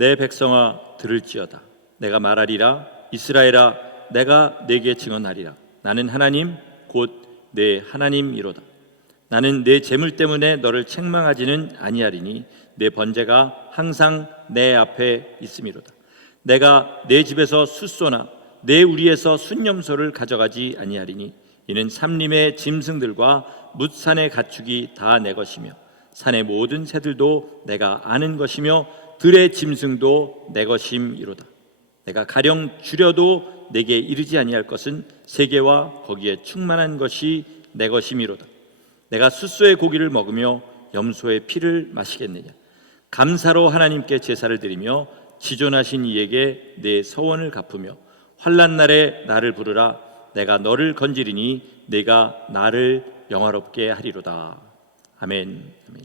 내 백성아 들을지어다. 내가 말하리라. 이스라엘아 내가 네게 증언하리라. 나는 하나님 곧 내 하나님이로다. 나는 내 재물 때문에 너를 책망하지는 아니하리니 내 번제가 항상 내 앞에 있음이로다. 내가 내 집에서 숫소나 내 우리에서 순념소를 가져가지 아니하리니 이는 산림의 짐승들과 뭇산의 가축이 다 내 것이며 산의 모든 새들도 내가 아는 것이며 들의 짐승도 내 것임이로다. 내가 가령 줄여도 내게 이르지 아니할 것은 세계와 거기에 충만한 것이 내 것임이로다. 내가 숫소의 고기를 먹으며 염소의 피를 마시겠느냐. 감사로 하나님께 제사를 드리며 지존하신 이에게 내 서원을 갚으며 환난 날에 나를 부르라. 내가 너를 건지리니 내가 나를 영화롭게 하리로다. 아멘. 아멘.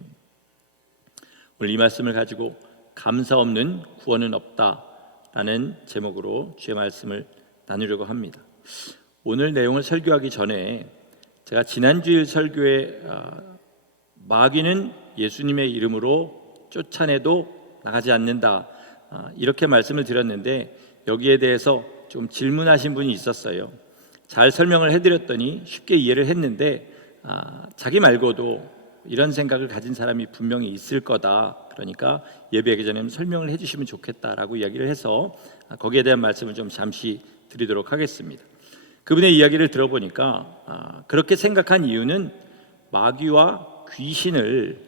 오늘 이 말씀을 가지고 감사 없는 구원은 없다라는 제목으로 주의 말씀을 나누려고 합니다. 오늘 내용을 설교하기 전에 제가 지난주일 설교에 마귀는 예수님의 이름으로 쫓아내도 나가지 않는다 이렇게 말씀을 드렸는데 여기에 대해서 좀 질문하신 분이 있었어요. 잘 설명을 해드렸더니 쉽게 이해를 했는데 자기 말고도 이런 생각을 가진 사람이 분명히 있을 거다. 그러니까 예배하기 전에 설명을 해주시면 좋겠다라고 이야기를 해서 거기에 대한 말씀을 좀 잠시 드리도록 하겠습니다. 그분의 이야기를 들어보니까 그렇게 생각한 이유는 마귀와 귀신을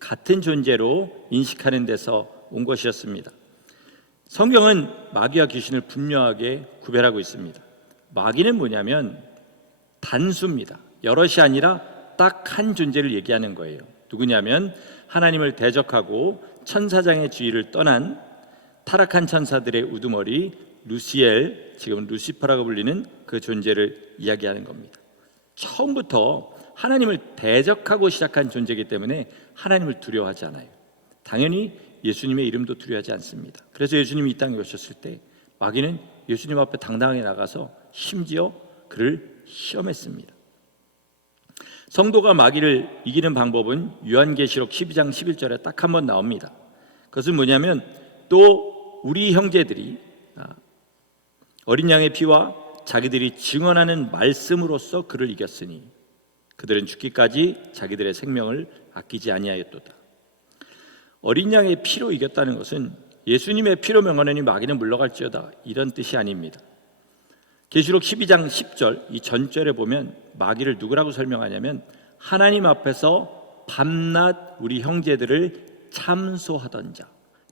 같은 존재로 인식하는 데서 온 것이었습니다. 성경은 마귀와 귀신을 분명하게 구별하고 있습니다. 마귀는 뭐냐면 단수입니다. 여럿이 아니라 딱 한 존재를 얘기하는 거예요. 누구냐면 하나님을 대적하고 천사장의 주의를 떠난 타락한 천사들의 우두머리 루시엘, 지금 루시퍼라고 불리는 그 존재를 이야기하는 겁니다. 처음부터 하나님을 대적하고 시작한 존재이기 때문에 하나님을 두려워하지 않아요. 당연히 예수님의 이름도 두려워하지 않습니다. 그래서 예수님이 이 땅에 오셨을 때 마귀는 예수님 앞에 당당하게 나가서 심지어 그를 시험했습니다. 성도가 마귀를 이기는 방법은 요한계시록 12장 11절에 딱 한 번 나옵니다. 그것은 뭐냐면 또 우리 형제들이 어린 양의 피와 자기들이 증언하는 말씀으로써 그를 이겼으니 그들은 죽기까지 자기들의 생명을 아끼지 아니하였도다. 어린 양의 피로 이겼다는 것은 예수님의 피로 명하노니 마귀는 물러갈지어다 이런 뜻이 아닙니다. 계시록 12장 10절 이 전절에 보면 마귀를 누구라고 설명하냐면 하나님 앞에서 밤낮 우리 형제들을 참소하던 자.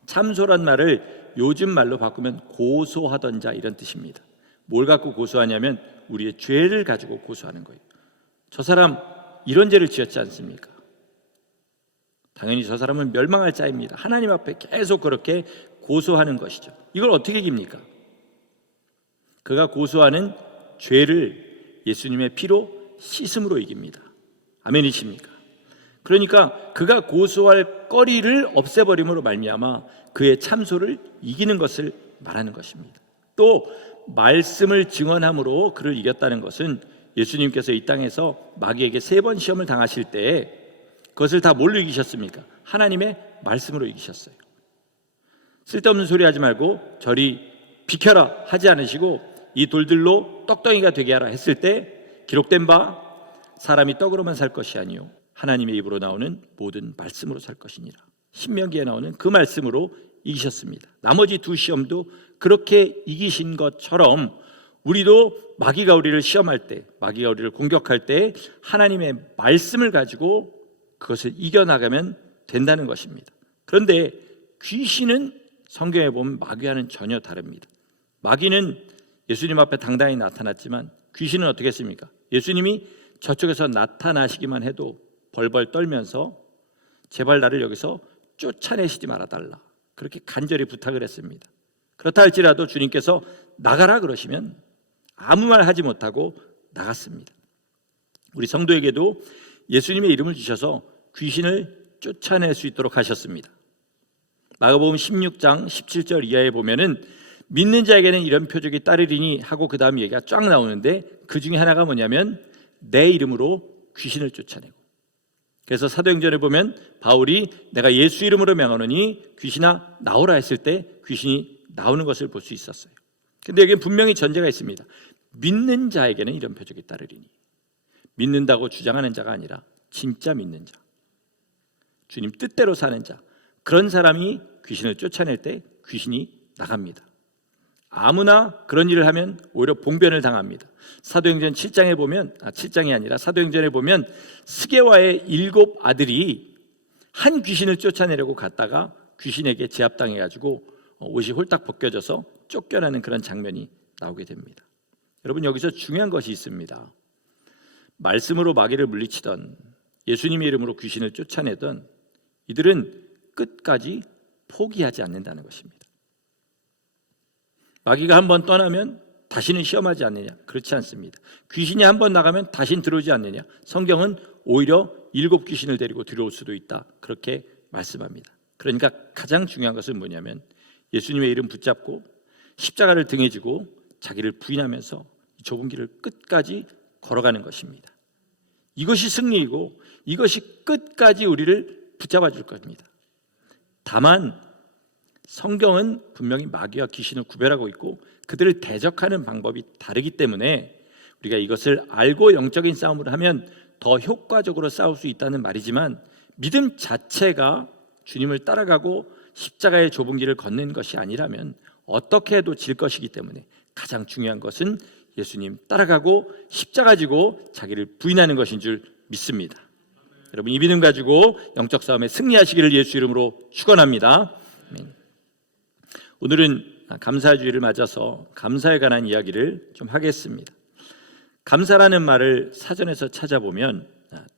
참소란 말을 요즘 말로 바꾸면 고소하던 자 이런 뜻입니다. 뭘 갖고 고소하냐면 우리의 죄를 가지고 고소하는 거예요. 저 사람 이런 죄를 지었지 않습니까? 당연히 저 사람은 멸망할 자입니다. 하나님 앞에 계속 그렇게 고소하는 것이죠. 이걸 어떻게 이깁니까? 그가 고소하는 죄를 예수님의 피로 씻음으로 이깁니다. 아멘이십니까? 그러니까 그가 고소할 거리를 없애버림으로 말미암아 그의 참소를 이기는 것을 말하는 것입니다. 또 말씀을 증언함으로 그를 이겼다는 것은 예수님께서 이 땅에서 마귀에게 3번 시험을 당하실 때 그것을 다 뭘로 이기셨습니까? 하나님의 말씀으로 이기셨어요. 쓸데없는 소리 하지 말고 저리 비켜라 하지 않으시고 이 돌들로 떡덩이가 되게 하라 했을 때 기록된 바 사람이 떡으로만 살 것이 아니요 하나님의 입으로 나오는 모든 말씀으로 살 것이니라. 신명기에 나오는 그 말씀으로 이기셨습니다. 나머지 2 시험도 그렇게 이기신 것처럼 우리도 마귀가 우리를 시험할 때, 마귀가 우리를 공격할 때 하나님의 말씀을 가지고 그것을 이겨나가면 된다는 것입니다. 그런데 귀신은 성경에 보면 마귀와는 전혀 다릅니다. 마귀는 예수님 앞에 당당히 나타났지만 귀신은 어떻게 했습니까? 예수님이 저쪽에서 나타나시기만 해도 벌벌 떨면서 제발 나를 여기서 쫓아내시지 말아달라 그렇게 간절히 부탁을 했습니다. 그렇다 할지라도 주님께서 나가라 그러시면 아무 말 하지 못하고 나갔습니다. 우리 성도에게도 예수님의 이름을 주셔서 귀신을 쫓아낼 수 있도록 하셨습니다. 마가복음 16장 17절 이하에 보면은 믿는 자에게는 이런 표적이 따르리니 하고 그 다음 얘기가 쫙 나오는데 그 중에 하나가 뭐냐면 내 이름으로 귀신을 쫓아내고 그래서 사도행전에 보면 바울이 내가 예수 이름으로 명하노니 귀신아 나오라 했을 때 귀신이 나오는 것을 볼 수 있었어요. 근데 여기는 분명히 전제가 있습니다. 믿는 자에게는 이런 표적이 따르리니. 믿는다고 주장하는 자가 아니라 진짜 믿는 자, 주님 뜻대로 사는 자, 그런 사람이 귀신을 쫓아낼 때 귀신이 나갑니다. 아무나 그런 일을 하면 오히려 봉변을 당합니다. 사도행전 7장에 보면 7장이 아니라 사도행전에 보면 스게와의 7 아들이 한 귀신을 쫓아내려고 갔다가 귀신에게 제압당해가지고 옷이 홀딱 벗겨져서 쫓겨나는 그런 장면이 나오게 됩니다. 여러분, 여기서 중요한 것이 있습니다. 말씀으로 마귀를 물리치던, 예수님의 이름으로 귀신을 쫓아내던 이들은 끝까지 포기하지 않는다는 것입니다. 마귀가 한번 떠나면 다시는 시험하지 않느냐? 그렇지 않습니다. 귀신이 한번 나가면 다시는 들어오지 않느냐? 성경은 오히려 7 귀신을 데리고 들어올 수도 있다, 그렇게 말씀합니다. 그러니까 가장 중요한 것은 뭐냐면 예수님의 이름 붙잡고 십자가를 등에 지고 자기를 부인하면서 이 좁은 길을 끝까지 걸어가는 것입니다. 이것이 승리이고 이것이 끝까지 우리를 붙잡아 줄 겁니다. 다만 성경은 분명히 마귀와 귀신을 구별하고 있고 그들을 대적하는 방법이 다르기 때문에 우리가 이것을 알고 영적인 싸움을 하면 더 효과적으로 싸울 수 있다는 말이지만, 믿음 자체가 주님을 따라가고 십자가의 좁은 길을 걷는 것이 아니라면 어떻게 해도 질 것이기 때문에 가장 중요한 것은 예수님 따라가고 십자가 지고 자기를 부인하는 것인 줄 믿습니다. 여러분, 이 믿음 가지고 영적 싸움에 승리하시기를 예수 이름으로 축원합니다. 오늘은 감사주일을 맞아서 감사에 관한 이야기를 좀 하겠습니다. 감사라는 말을 사전에서 찾아보면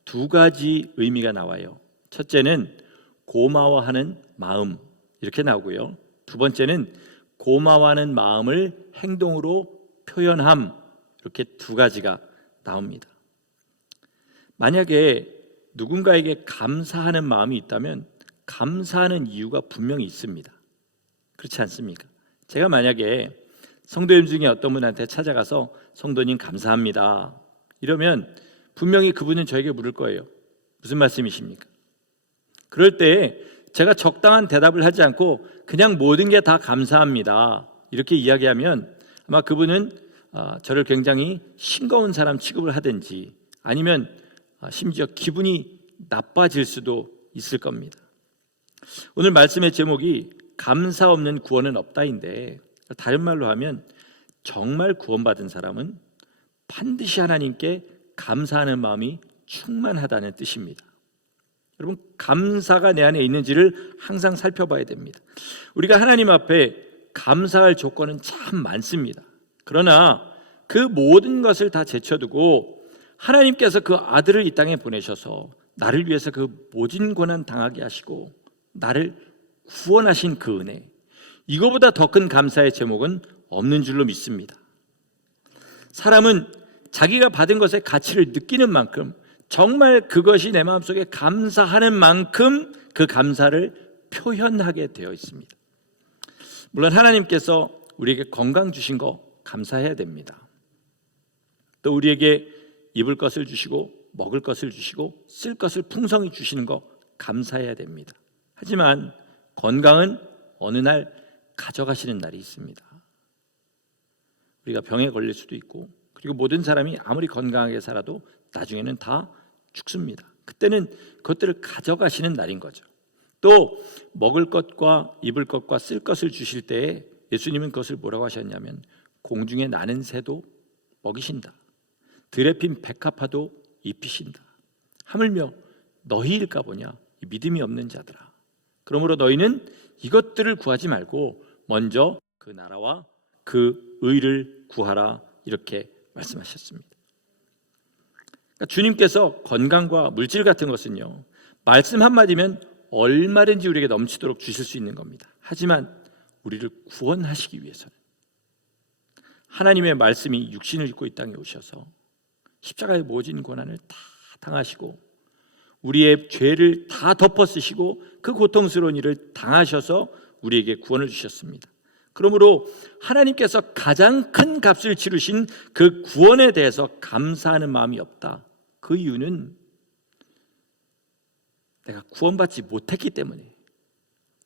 2 가지 의미가 나와요. 첫째는 고마워하는 마음, 이렇게 나오고요. 2번째는 고마워하는 마음을 행동으로 표현함, 이렇게 2 가지가 나옵니다. 만약에 누군가에게 감사하는 마음이 있다면 감사하는 이유가 분명히 있습니다. 그렇지 않습니까? 제가 만약에 성도님 중에 어떤 분한테 찾아가서 성도님 감사합니다 이러면 분명히 그분은 저에게 물을 거예요. 무슨 말씀이십니까? 그럴 때 제가 적당한 대답을 하지 않고 그냥 모든 게 다 감사합니다 이렇게 이야기하면 아마 그분은 저를 굉장히 싱거운 사람 취급을 하든지 아니면 심지어 기분이 나빠질 수도 있을 겁니다. 오늘 말씀의 제목이 감사 없는 구원은 없다인데, 다른 말로 하면 정말 구원받은 사람은 반드시 하나님께 감사하는 마음이 충만하다는 뜻입니다. 여러분, 감사가 내 안에 있는지를 항상 살펴봐야 됩니다. 우리가 하나님 앞에 감사할 조건은 참 많습니다. 그러나 그 모든 것을 다 제쳐두고 하나님께서 그 아들을 이 땅에 보내셔서 나를 위해서 그 모진 고난 당하게 하시고 나를 구원하신 그 은혜, 이거보다 더 큰 감사의 제목은 없는 줄로 믿습니다. 사람은 자기가 받은 것의 가치를 느끼는 만큼, 정말 그것이 내 마음속에 감사하는 만큼 그 감사를 표현하게 되어 있습니다. 물론 하나님께서 우리에게 건강 주신 거 감사해야 됩니다. 또 우리에게 입을 것을 주시고 먹을 것을 주시고 쓸 것을 풍성히 주시는 거 감사해야 됩니다. 하지만 건강은 어느 날 가져가시는 날이 있습니다. 우리가 병에 걸릴 수도 있고, 그리고 모든 사람이 아무리 건강하게 살아도 나중에는 다 죽습니다. 그때는 그것들을 가져가시는 날인 거죠. 또 먹을 것과 입을 것과 쓸 것을 주실 때에 예수님은 그것을 뭐라고 하셨냐면 공중에 나는 새도 먹이신다, 들에 핀 백합화도 입히신다. 하물며 너희일까 보냐, 이 믿음이 없는 자들아. 그러므로 너희는 이것들을 구하지 말고 먼저 그 나라와 그 의를 구하라, 이렇게 말씀하셨습니다. 그러니까 주님께서 건강과 물질 같은 것은요, 말씀 한마디면 얼마든지 우리에게 넘치도록 주실 수 있는 겁니다. 하지만 우리를 구원하시기 위해서는 하나님의 말씀이 육신을 입고 이 땅에 오셔서 십자가의 모진 고난을 다 당하시고 우리의 죄를 다 덮어 쓰시고 그 고통스러운 일을 당하셔서 우리에게 구원을 주셨습니다. 그러므로 하나님께서 가장 큰 값을 치르신 그 구원에 대해서 감사하는 마음이 없다. 그 이유는 내가 구원받지 못했기 때문에,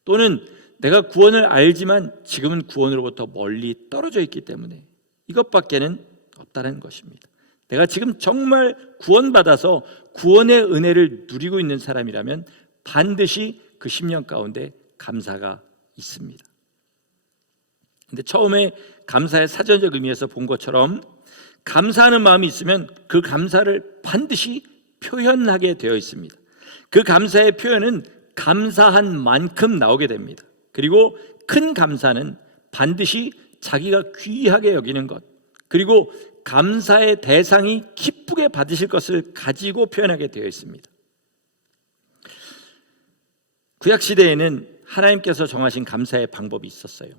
또는 내가 구원을 알지만 지금은 구원으로부터 멀리 떨어져 있기 때문에 이것밖에는 없다는 것입니다. 내가 지금 정말 구원받아서 구원의 은혜를 누리고 있는 사람이라면 반드시 그 심령 가운데 감사가 있습니다. 근데 처음에 감사의 사전적 의미에서 본 것처럼 감사하는 마음이 있으면 그 감사를 반드시 표현하게 되어 있습니다. 그 감사의 표현은 감사한 만큼 나오게 됩니다. 그리고 큰 감사는 반드시 자기가 귀하게 여기는 것, 그리고 감사의 대상이 기쁘게 받으실 것을 가지고 표현하게 되어 있습니다. 구약 시대에는 하나님께서 정하신 감사의 방법이 있었어요.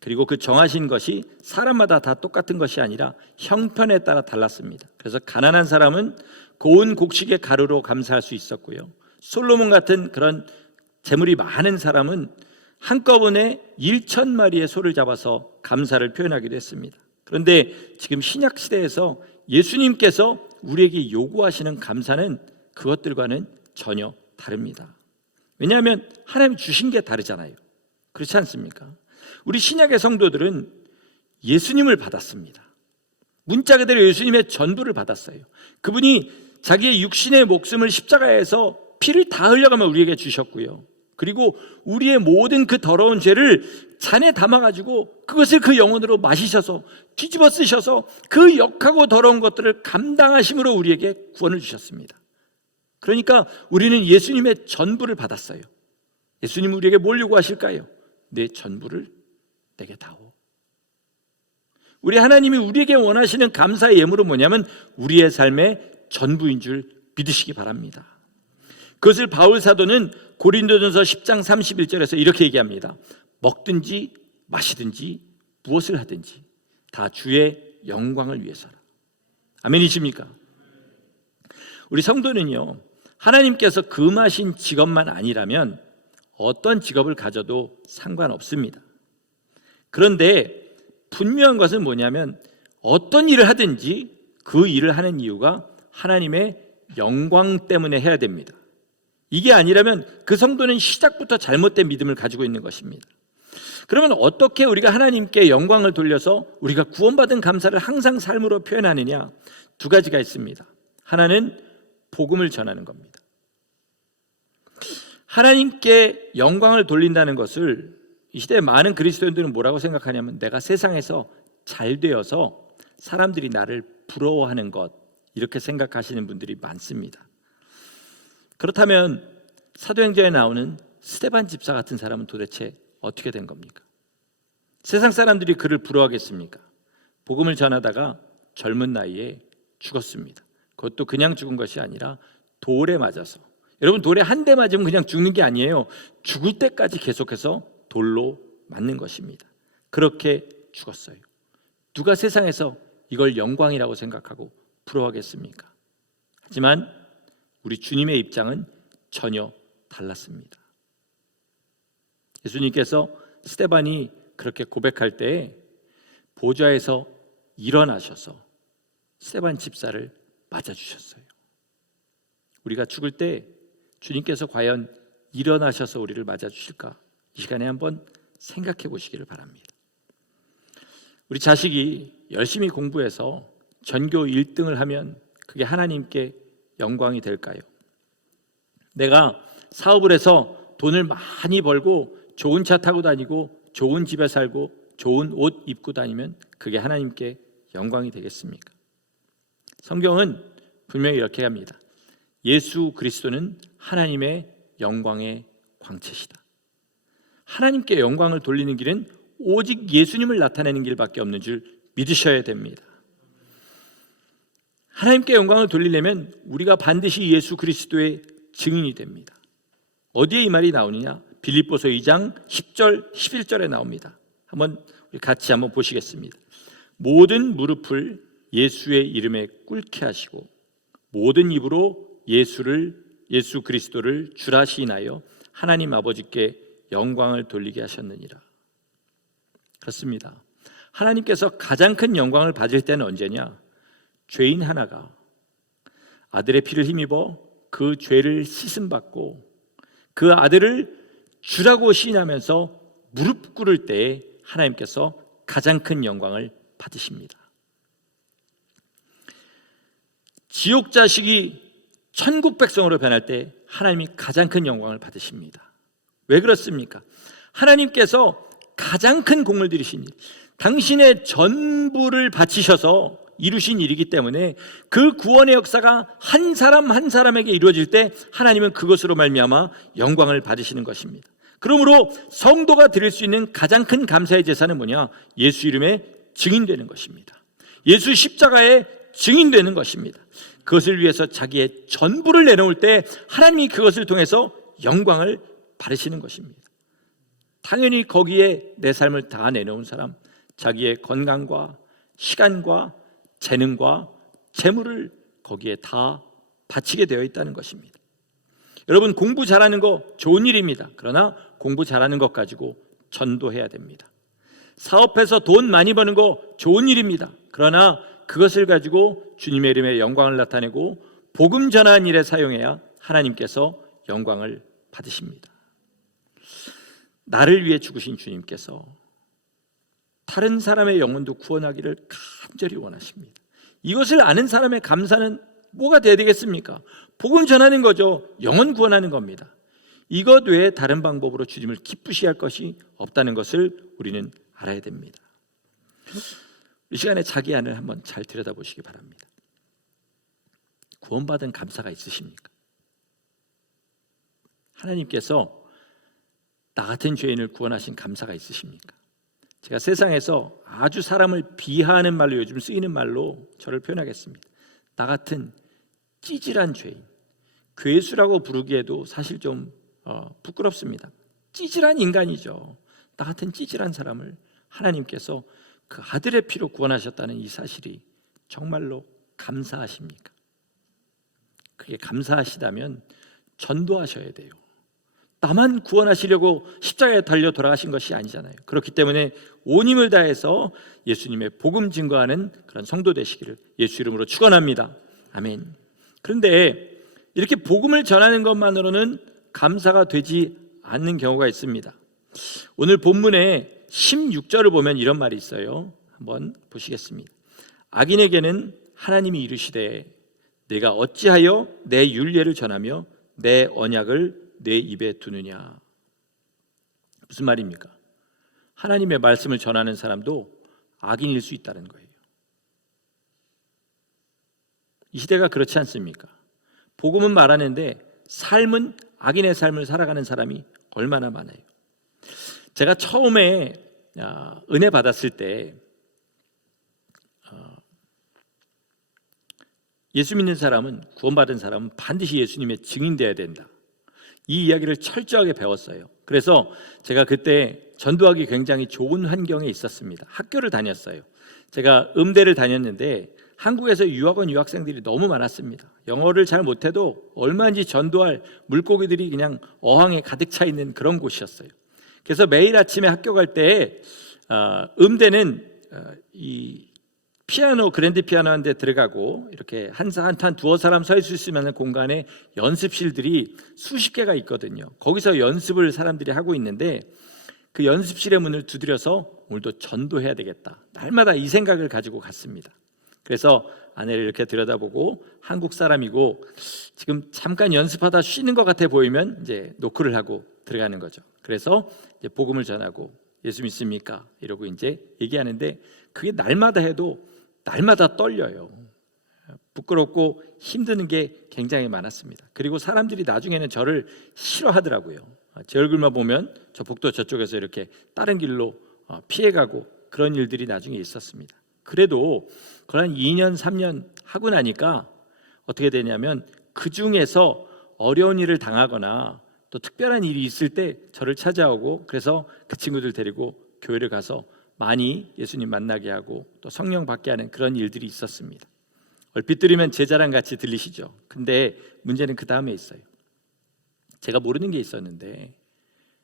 그리고 그 정하신 것이 사람마다 다 똑같은 것이 아니라 형편에 따라 달랐습니다. 그래서 가난한 사람은 고운 곡식의 가루로 감사할 수 있었고요, 솔로몬 같은 그런 재물이 많은 사람은 한꺼번에 1,000마리의 소를 잡아서 감사를 표현하기도 했습니다. 그런데 지금 신약 시대에서 예수님께서 우리에게 요구하시는 감사는 그것들과는 전혀 다릅니다. 왜냐하면 하나님이 주신 게 다르잖아요. 그렇지 않습니까? 우리 신약의 성도들은 예수님을 받았습니다. 문자 그대로 예수님의 전부를 받았어요. 그분이 자기의 육신의 목숨을 십자가에서 피를 다 흘려가며 우리에게 주셨고요, 그리고 우리의 모든 그 더러운 죄를 잔에 담아가지고 그것을 그 영혼으로 마시셔서 뒤집어 쓰셔서 그 역하고 더러운 것들을 감당하심으로 우리에게 구원을 주셨습니다. 그러니까 우리는 예수님의 전부를 받았어요. 예수님은 우리에게 뭘 요구하실까요? 내 전부를 내게 다오. 우리 하나님이 우리에게 원하시는 감사의 예물은 뭐냐면 우리의 삶의 전부인 줄 믿으시기 바랍니다. 그것을 바울 사도는 고린도전서 10장 31절에서 이렇게 얘기합니다. 먹든지 마시든지 무엇을 하든지 다 주의 영광을 위해서라. 아멘이십니까? 우리 성도는요, 하나님께서 금하신 직업만 아니라면 어떤 직업을 가져도 상관없습니다. 그런데 분명한 것은 뭐냐면 어떤 일을 하든지 그 일을 하는 이유가 하나님의 영광 때문에 해야 됩니다. 이게 아니라면 그 성도는 시작부터 잘못된 믿음을 가지고 있는 것입니다. 그러면 어떻게 우리가 하나님께 영광을 돌려서 우리가 구원받은 감사를 항상 삶으로 표현하느냐? 두 가지가 있습니다. 하나는 복음을 전하는 겁니다. 하나님께 영광을 돌린다는 것을 이 시대의 많은 그리스도인들은 뭐라고 생각하냐면 내가 세상에서 잘 되어서 사람들이 나를 부러워하는 것, 이렇게 생각하시는 분들이 많습니다. 그렇다면 사도행전에 나오는 스데반 집사 같은 사람은 도대체 어떻게 된 겁니까? 세상 사람들이 그를 부러워하겠습니까? 복음을 전하다가 젊은 나이에 죽었습니다. 그것도 그냥 죽은 것이 아니라 돌에 맞아서. 여러분, 돌에 한 대 맞으면 그냥 죽는 게 아니에요. 죽을 때까지 계속해서 돌로 맞는 것입니다. 그렇게 죽었어요. 누가 세상에서 이걸 영광이라고 생각하고 부러워하겠습니까? 하지만 우리 주님의 입장은 전혀 달랐습니다. 예수님께서 스데반이 그렇게 고백할 때에 보좌에서 일어나셔서 스데반 집사를 맞아주셨어요. 우리가 죽을 때 주님께서 과연 일어나셔서 우리를 맞아주실까? 이 시간에 한번 생각해 보시기를 바랍니다. 우리 자식이 열심히 공부해서 전교 1등을 하면 그게 하나님께 영광이 될까요? 내가 사업을 해서 돈을 많이 벌고 좋은 차 타고 다니고 좋은 집에 살고 좋은 옷 입고 다니면 그게 하나님께 영광이 되겠습니까? 성경은 분명히 이렇게 합니다. 예수 그리스도는 하나님의 영광의 광채시다. 하나님께 영광을 돌리는 길은 오직 예수님을 나타내는 길밖에 없는 줄 믿으셔야 됩니다. 하나님께 영광을 돌리려면 우리가 반드시 예수 그리스도의 증인이 됩니다. 어디에 이 말이 나오느냐? 빌립보서 2장 10절 11절에 나옵니다. 한번 우리 같이 한번 보시겠습니다. 모든 무릎을 예수의 이름에 꿇게 하시고 모든 입으로 예수 그리스도를 주라 시인하여 하나님 아버지께 영광을 돌리게 하셨느니라. 그렇습니다. 하나님께서 가장 큰 영광을 받을 때는 언제냐? 죄인 하나가 아들의 피를 힘입어 그 죄를 씻음받고 그 아들을 주라고 시인하면서 무릎 꿇을 때에 하나님께서 가장 큰 영광을 받으십니다. 지옥 자식이 천국 백성으로 변할 때 하나님이 가장 큰 영광을 받으십니다. 왜 그렇습니까? 하나님께서 가장 큰 공을 들이신 일, 당신의 전부를 바치셔서 이루신 일이기 때문에 그 구원의 역사가 한 사람 한 사람에게 이루어질 때 하나님은 그것으로 말미암아 영광을 받으시는 것입니다. 그러므로 성도가 드릴 수 있는 가장 큰 감사의 제사는 뭐냐? 예수 이름에 증인되는 것입니다. 예수 십자가에 증인되는 것입니다. 그것을 위해서 자기의 전부를 내놓을 때 하나님이 그것을 통해서 영광을 받으시는 것입니다. 당연히 거기에 내 삶을 다 내놓은 사람, 자기의 건강과 시간과 재능과 재물을 거기에 다 바치게 되어 있다는 것입니다. 여러분, 공부 잘하는 거 좋은 일입니다. 그러나 공부 잘하는 것 가지고 전도해야 됩니다. 사업해서 돈 많이 버는 거 좋은 일입니다. 그러나 그것을 가지고 주님의 이름의 영광을 나타내고 복음 전하는 일에 사용해야 하나님께서 영광을 받으십니다. 나를 위해 죽으신 주님께서 다른 사람의 영혼도 구원하기를 간절히 원하십니다. 이것을 아는 사람의 감사는 뭐가 돼야 되겠습니까? 복음 전하는 거죠. 영혼 구원하는 겁니다. 이것 외에 다른 방법으로 주님을 기쁘시게 할 것이 없다는 것을 우리는 알아야 됩니다. 이 시간에 자기 안을 한번 잘 들여다보시기 바랍니다. 구원받은 감사가 있으십니까? 하나님께서 나 같은 죄인을 구원하신 감사가 있으십니까? 제가 세상에서 아주 사람을 비하하는 말로 요즘 쓰이는 말로 저를 표현하겠습니다. 나 같은 찌질한 죄인, 괴수라고 부르기에도 사실 좀 부끄럽습니다. 찌질한 인간이죠. 나 같은 찌질한 사람을 하나님께서 그 아들의 피로 구원하셨다는 이 사실이 정말로 감사하십니까? 그게 감사하시다면 전도하셔야 돼요. 나만 구원하시려고 십자가에 달려 돌아가신 것이 아니잖아요. 그렇기 때문에 온 힘을 다해서 예수님의 복음 증거하는 그런 성도 되시기를 예수 이름으로 축원합니다. 아멘. 그런데 이렇게 복음을 전하는 것만으로는 감사가 되지 않는 경우가 있습니다. 오늘 본문에 16절을 보면 이런 말이 있어요. 한번 보시겠습니다. 악인에게는 하나님이 이르시되 내가 어찌하여 내 율례를 전하며 내 언약을 내 입에 두느냐. 무슨 말입니까? 하나님의 말씀을 전하는 사람도 악인일 수 있다는 거예요. 이 시대가 그렇지 않습니까? 복음은 말하는데 삶은 악인의 삶을 살아가는 사람이 얼마나 많아요. 제가 처음에 은혜 받았을 때 예수 믿는 사람은, 구원받은 사람은 반드시 예수님의 증인되어야 된다, 이 이야기를 철저하게 배웠어요. 그래서 제가 그때 전도하기 굉장히 좋은 환경에 있었습니다. 학교를 다녔어요. 제가 음대를 다녔는데 한국에서 유학원 유학생들이 너무 많았습니다. 영어를 잘 못해도 얼마든지 전도할 물고기들이 그냥 어항에 가득 차 있는 그런 곳이었어요. 그래서 매일 아침에 학교 갈 때 음대는 이 피아노, 그랜드 피아노 한 대 들어가고 이렇게 한 두어 사람 서 있을 수 있는 공간에 연습실들이 수십 개가 있거든요. 거기서 연습을 사람들이 하고 있는데 그 연습실의 문을 두드려서 오늘도 전도해야 되겠다, 날마다 이 생각을 가지고 갔습니다. 그래서 아내를 이렇게 들여다보고 한국 사람이고 지금 잠깐 연습하다 쉬는 것 같아 보이면 이제 노크를 하고 들어가는 거죠. 그래서 이제 복음을 전하고 예수 믿습니까? 이러고 이제 얘기하는데 그게 날마다 해도 날마다 떨려요. 부끄럽고 힘드는 게 굉장히 많았습니다. 그리고 사람들이 나중에는 저를 싫어하더라고요. 제 얼굴만 보면 저 복도 저쪽에서 이렇게 다른 길로 피해가고 그런 일들이 나중에 있었습니다. 그래도 그런 2년 3년 하고 나니까 어떻게 되냐면 그 중에서 어려운 일을 당하거나 또 특별한 일이 있을 때 저를 찾아오고, 그래서 그 친구들 데리고 교회를 가서 많이 예수님 만나게 하고 또 성령 받게 하는 그런 일들이 있었습니다. 얼핏 들으면 제 자랑 같이 들리시죠? 근데 문제는 그 다음에 있어요. 제가 모르는 게 있었는데,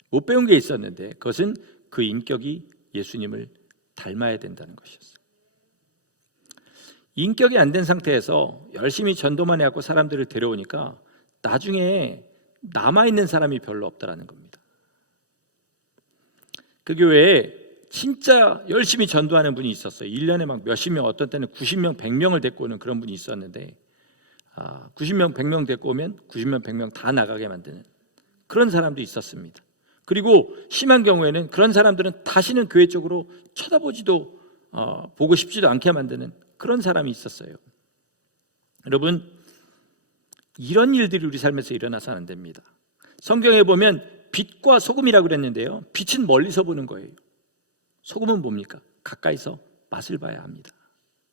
못 배운 게 있었는데, 그것은 그 인격이 예수님을 닮아야 된다는 것이었어요. 인격이 안 된 상태에서 열심히 전도만 해갖고 사람들을 데려오니까 나중에 남아있는 사람이 별로 없다라는 겁니다. 그 교회에 진짜 열심히 전도하는 분이 있었어요. 1년에 막 몇십 명, 어떤 때는 90명, 100명을 데리고 오는 그런 분이 있었는데 90명, 100명 데리고 오면 90명, 100명 다 나가게 만드는 그런 사람도 있었습니다. 그리고 심한 경우에는 그런 사람들은 다시는 교회 쪽으로 쳐다보지도 보고 싶지도 않게 만드는 그런 사람이 있었어요. 여러분, 이런 일들이 우리 삶에서 일어나서는 안 됩니다. 성경에 보면 빛과 소금이라고 그랬는데요, 빛은 멀리서 보는 거예요. 소금은 뭡니까? 가까이서 맛을 봐야 합니다.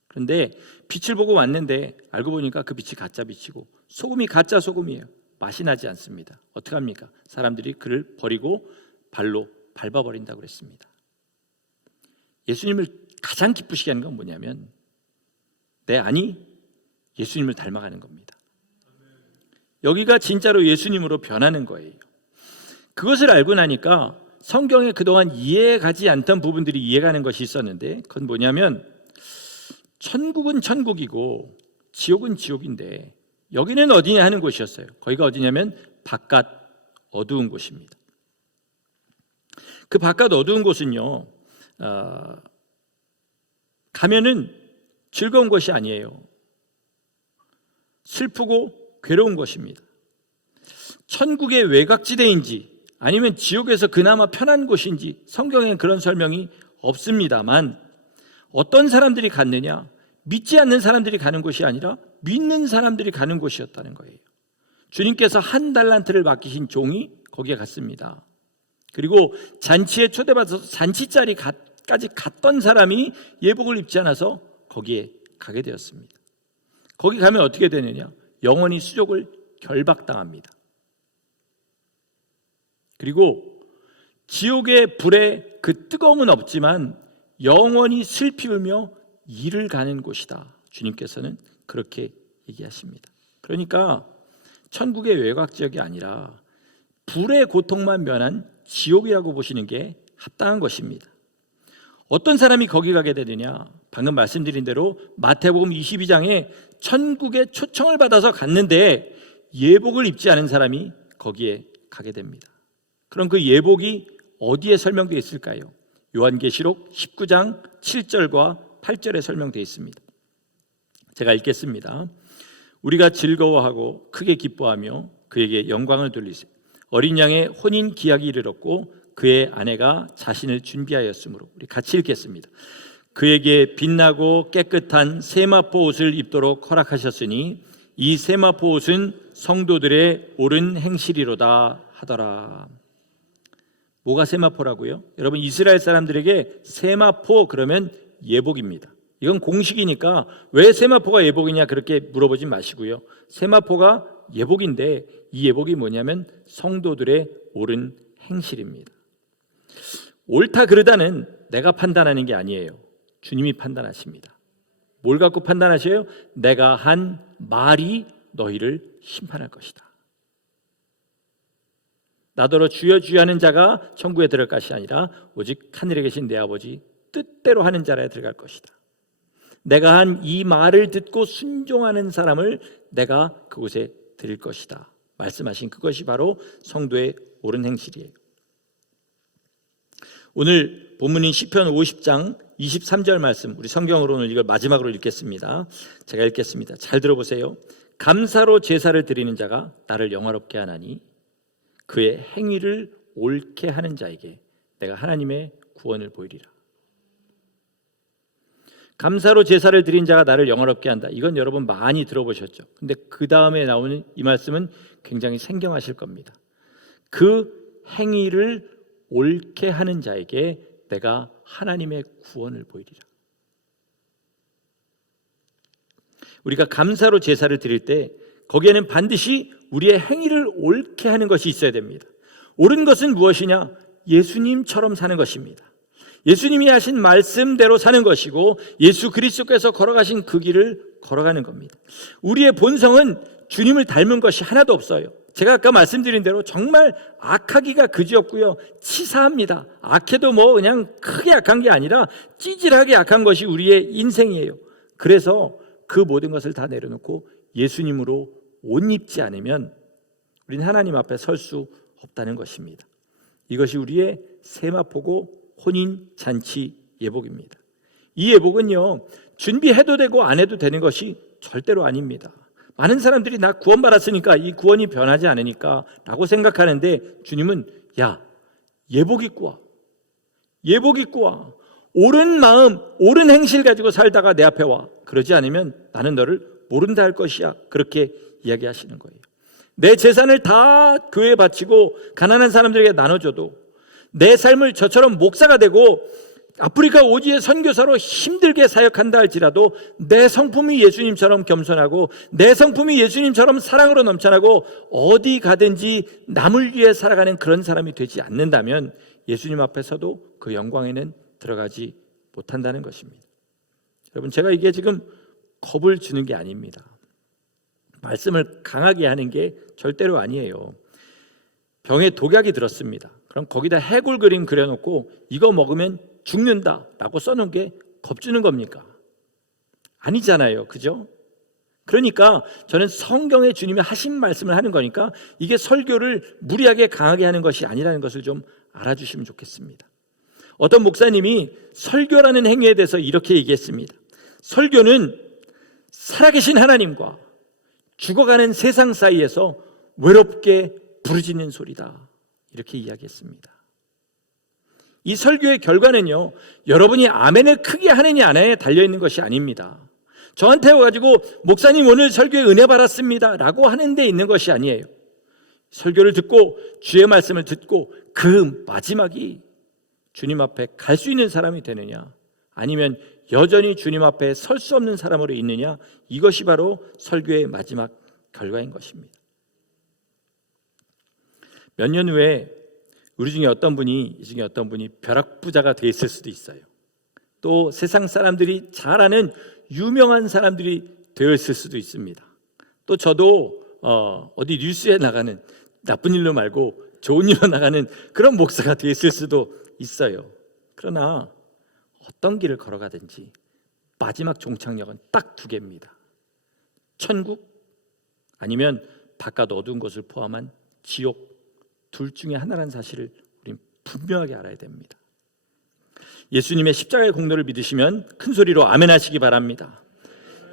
그런데 빛을 보고 왔는데 알고 보니까 그 빛이 가짜 빛이고 소금이 가짜 소금이에요. 맛이 나지 않습니다. 어떻게 합니까? 사람들이 그를 버리고 발로 밟아버린다고 그랬습니다. 예수님을 가장 기쁘시게 하는 건 뭐냐면 내 안이 예수님을 닮아가는 겁니다. 여기가 진짜로 예수님으로 변하는 거예요. 그것을 알고 나니까 성경에 그동안 이해가지 않던 부분들이 이해가는 것이 있었는데, 그건 뭐냐면 천국은 천국이고 지옥은 지옥인데 여기는 어디냐 하는 곳이었어요. 거기가 어디냐면 바깥 어두운 곳입니다. 그 바깥 어두운 곳은요, 가면은 즐거운 것이 아니에요. 슬프고 괴로운 것입니다. 천국의 외곽지대인지 아니면 지옥에서 그나마 편한 곳인지 성경에는 그런 설명이 없습니다만, 어떤 사람들이 갔느냐? 믿지 않는 사람들이 가는 곳이 아니라 믿는 사람들이 가는 곳이었다는 거예요. 주님께서 한 달란트를 맡기신 종이 거기에 갔습니다. 그리고 잔치에 초대받아서 잔치자리까지 갔던 사람이 예복을 입지 않아서 거기에 가게 되었습니다. 거기 가면 어떻게 되느냐? 영원히 수족을 결박당합니다. 그리고 지옥의 불에 그 뜨거움은 없지만 영원히 슬피 울며 이를 가는 곳이다. 주님께서는 그렇게 얘기하십니다. 그러니까 천국의 외곽 지역이 아니라 불의 고통만 면한 지옥이라고 보시는 게 합당한 것입니다. 어떤 사람이 거기 가게 되느냐? 방금 말씀드린 대로 마태복음 22장에 천국의 초청을 받아서 갔는데 예복을 입지 않은 사람이 거기에 가게 됩니다. 그럼 그 예복이 어디에 설명되어 있을까요? 요한계시록 19장 7절과 8절에 설명되어 있습니다. 제가 읽겠습니다. 우리가 즐거워하고 크게 기뻐하며 그에게 영광을 돌리세. 어린 양의 혼인 기약이 이르렀고 그의 아내가 자신을 준비하였으므로. 우리 같이 읽겠습니다. 그에게 빛나고 깨끗한 세마포 옷을 입도록 허락하셨으니 이 세마포 옷은 성도들의 옳은 행실이로다 하더라. 뭐가 세마포라고요? 여러분, 이스라엘 사람들에게 세마포 그러면 예복입니다. 이건 공식이니까 왜 세마포가 예복이냐 그렇게 물어보지 마시고요. 세마포가 예복인데 이 예복이 뭐냐면 성도들의 옳은 행실입니다. 옳다 그르다는 내가 판단하는 게 아니에요. 주님이 판단하십니다. 뭘 갖고 판단하셔요? 내가 한 말이 너희를 심판할 것이다. 나더러 주여 주여 하는 자가 천국에 들어갈 것이 아니라 오직 하늘에 계신 내 아버지 뜻대로 하는 자라에 들어갈 것이다. 내가 한 이 말을 듣고 순종하는 사람을 내가 그곳에 드릴 것이다. 말씀하신 그것이 바로 성도의 옳은 행실이에요. 오늘 본문인 시편 50장 23절 말씀, 우리 성경으로 오늘 이걸 마지막으로 읽겠습니다. 제가 읽겠습니다. 잘 들어보세요. 감사로 제사를 드리는 자가 나를 영화롭게 하나니 그의 행위를 옳게 하는 자에게 내가 하나님의 구원을 보이리라. 감사로 제사를 드린 자가 나를 영화롭게 한다. 이건 여러분 많이 들어보셨죠. 근데 그 다음에 나오는 이 말씀은 굉장히 생경하실 겁니다. 그 행위를 옳게 하는 자에게 내가 하나님의 구원을 보이리라. 우리가 감사로 제사를 드릴 때 거기에는 반드시 우리의 행위를 옳게 하는 것이 있어야 됩니다. 옳은 것은 무엇이냐? 예수님처럼 사는 것입니다. 예수님이 하신 말씀대로 사는 것이고 예수 그리스도께서 걸어가신 그 길을 걸어가는 겁니다. 우리의 본성은 주님을 닮은 것이 하나도 없어요. 제가 아까 말씀드린 대로 정말 악하기가 그지없고요, 치사합니다. 악해도 뭐 그냥 크게 악한 게 아니라 찌질하게 악한 것이 우리의 인생이에요. 그래서 그 모든 것을 다 내려놓고 예수님으로 옷 입지 않으면 우린 하나님 앞에 설 수 없다는 것입니다. 이것이 우리의 세마포고 혼인잔치 예복입니다. 이 예복은요, 준비해도 되고 안 해도 되는 것이 절대로 아닙니다. 많은 사람들이 나 구원받았으니까 이 구원이 변하지 않으니까 라고 생각하는데, 주님은 야, 예복 입고 와. 예복 입고 와. 옳은 마음, 옳은 행실 가지고 살다가 내 앞에 와. 그러지 않으면 나는 너를 모른다 할 것이야. 그렇게 이야기하시는 거예요. 내 재산을 다 교회에 바치고 가난한 사람들에게 나눠줘도, 내 삶을 저처럼 목사가 되고 아프리카 오지의 선교사로 힘들게 사역한다 할지라도 내 성품이 예수님처럼 겸손하고 내 성품이 예수님처럼 사랑으로 넘쳐나고 어디 가든지 남을 위해 살아가는 그런 사람이 되지 않는다면 예수님 앞에서도 그 영광에는 들어가지 못한다는 것입니다. 여러분, 제가 이게 지금 겁을 주는 게 아닙니다. 말씀을 강하게 하는 게 절대로 아니에요. 병에 독약이 들었습니다. 그럼 거기다 해골 그림 그려놓고 이거 먹으면 죽는다라고 써놓은 게 겁주는 겁니까? 아니잖아요. 그죠? 그러니까 저는 성경에 주님이 하신 말씀을 하는 거니까 이게 설교를 무리하게 강하게 하는 것이 아니라는 것을 좀 알아주시면 좋겠습니다. 어떤 목사님이 설교라는 행위에 대해서 이렇게 얘기했습니다. 설교는 살아계신 하나님과 죽어가는 세상 사이에서 외롭게 부르짖는 소리다. 이렇게 이야기했습니다. 이 설교의 결과는요, 여러분이 아멘을 크게 하느냐 안 하느냐에 달려있는 것이 아닙니다. 저한테 와가지고 목사님 오늘 설교에 은혜 받았습니다 라고 하는 데 있는 것이 아니에요. 설교를 듣고 주의 말씀을 듣고 그 마지막이 주님 앞에 갈 수 있는 사람이 되느냐, 아니면 여전히 주님 앞에 설 수 없는 사람으로 있느냐, 이것이 바로 설교의 마지막 결과인 것입니다. 몇 년 후에 우리 중에 어떤 분이 벼락부자가 돼 있을 수도 있어요. 또 세상 사람들이 잘 아는 유명한 사람들이 되어 있을 수도 있습니다. 또 저도 어디 뉴스에 나가는, 나쁜 일로 말고 좋은 일로 나가는 그런 목사가 되어 있을 수도 있어요. 그러나 어떤 길을 걸어가든지 마지막 종착역은 딱 두 개입니다. 천국, 아니면 바깥 어두운 곳을 포함한 지옥, 둘 중에 하나라는 사실을 우린 분명하게 알아야 됩니다. 예수님의 십자가의 공로를 믿으시면 큰 소리로 아멘 하시기 바랍니다.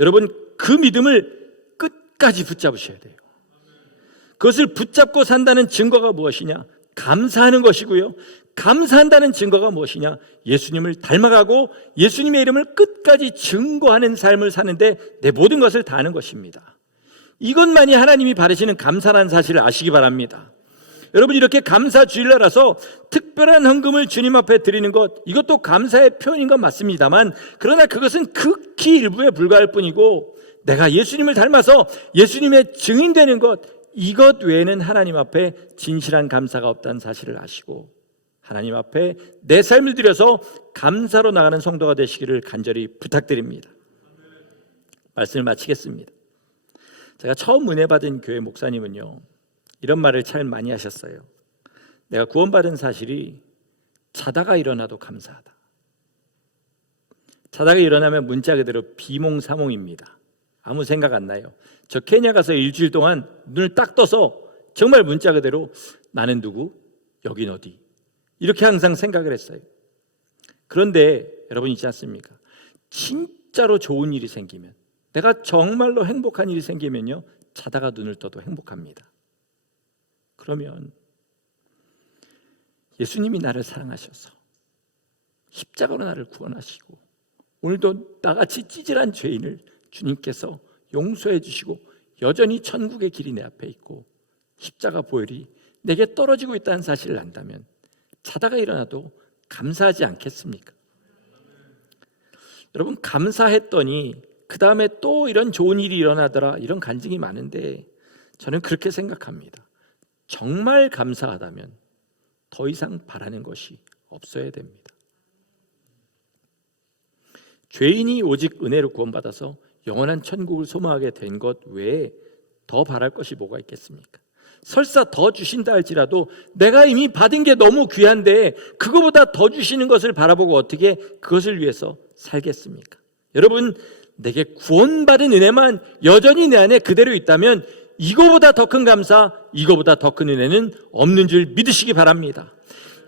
여러분, 그 믿음을 끝까지 붙잡으셔야 돼요. 그것을 붙잡고 산다는 증거가 무엇이냐? 감사하는 것이고요. 감사한다는 증거가 무엇이냐? 예수님을 닮아가고 예수님의 이름을 끝까지 증거하는 삶을 사는데 내 모든 것을 다하는 것입니다. 이것만이 하나님이 바라시는 감사라는 사실을 아시기 바랍니다. 여러분, 이렇게 감사 주일날라서 특별한 헌금을 주님 앞에 드리는 것, 이것도 감사의 표현인 건 맞습니다만, 그러나 그것은 극히 일부에 불과할 뿐이고, 내가 예수님을 닮아서 예수님의 증인되는 것, 이것 외에는 하나님 앞에 진실한 감사가 없다는 사실을 아시고 하나님 앞에 내 삶을 들여서 감사로 나가는 성도가 되시기를 간절히 부탁드립니다. 말씀을 마치겠습니다. 제가 처음 은혜 받은 교회 목사님은요, 이런 말을 참 많이 하셨어요. 내가 구원받은 사실이 자다가 일어나도 감사하다. 자다가 일어나면 문자 그대로 비몽사몽입니다. 아무 생각 안 나요. 저 케냐 가서 일주일 동안 눈을 딱 떠서 정말 문자 그대로 나는 누구? 여긴 어디? 이렇게 항상 생각을 했어요. 그런데 여러분 있지 않습니까? 진짜로 좋은 일이 생기면, 내가 정말로 행복한 일이 생기면요, 자다가 눈을 떠도 행복합니다. 그러면 예수님이 나를 사랑하셔서 십자가로 나를 구원하시고 오늘도 나같이 찌질한 죄인을 주님께서 용서해 주시고 여전히 천국의 길이 내 앞에 있고 십자가 보혈이 내게 떨어지고 있다는 사실을 안다면 자다가 일어나도 감사하지 않겠습니까? 여러분, 감사했더니 그 다음에 또 이런 좋은 일이 일어나더라, 이런 간증이 많은데 저는 그렇게 생각합니다. 정말 감사하다면 더 이상 바라는 것이 없어야 됩니다. 죄인이 오직 은혜로 구원받아서 영원한 천국을 소망하게 된 것 외에 더 바랄 것이 뭐가 있겠습니까? 설사 더 주신다 할지라도 내가 이미 받은 게 너무 귀한데 그거보다 더 주시는 것을 바라보고 어떻게 그것을 위해서 살겠습니까? 여러분, 내게 구원받은 은혜만 여전히 내 안에 그대로 있다면 이거보다 더 큰 감사, 이거보다 더 큰 은혜는 없는 줄 믿으시기 바랍니다.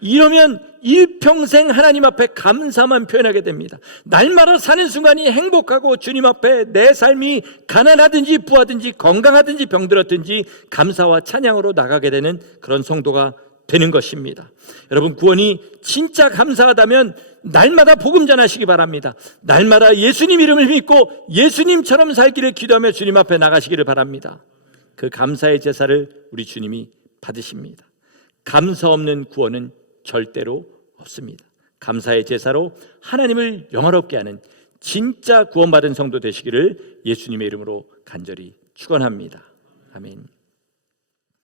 이러면 일평생 하나님 앞에 감사만 표현하게 됩니다. 날마다 사는 순간이 행복하고 주님 앞에 내 삶이 가난하든지 부하든지 건강하든지 병들었든지 감사와 찬양으로 나가게 되는 그런 성도가 되는 것입니다. 여러분, 구원이 진짜 감사하다면 날마다 복음 전하시기 바랍니다. 날마다 예수님 이름을 믿고 예수님처럼 살기를 기도하며 주님 앞에 나가시기를 바랍니다. 그 감사의 제사를 우리 주님이 받으십니다. 감사 없는 구원은 절대로 없습니다. 감사의 제사로 하나님을 영화롭게 하는 진짜 구원받은 성도 되시기를 예수님의 이름으로 간절히 축원합니다. 아멘.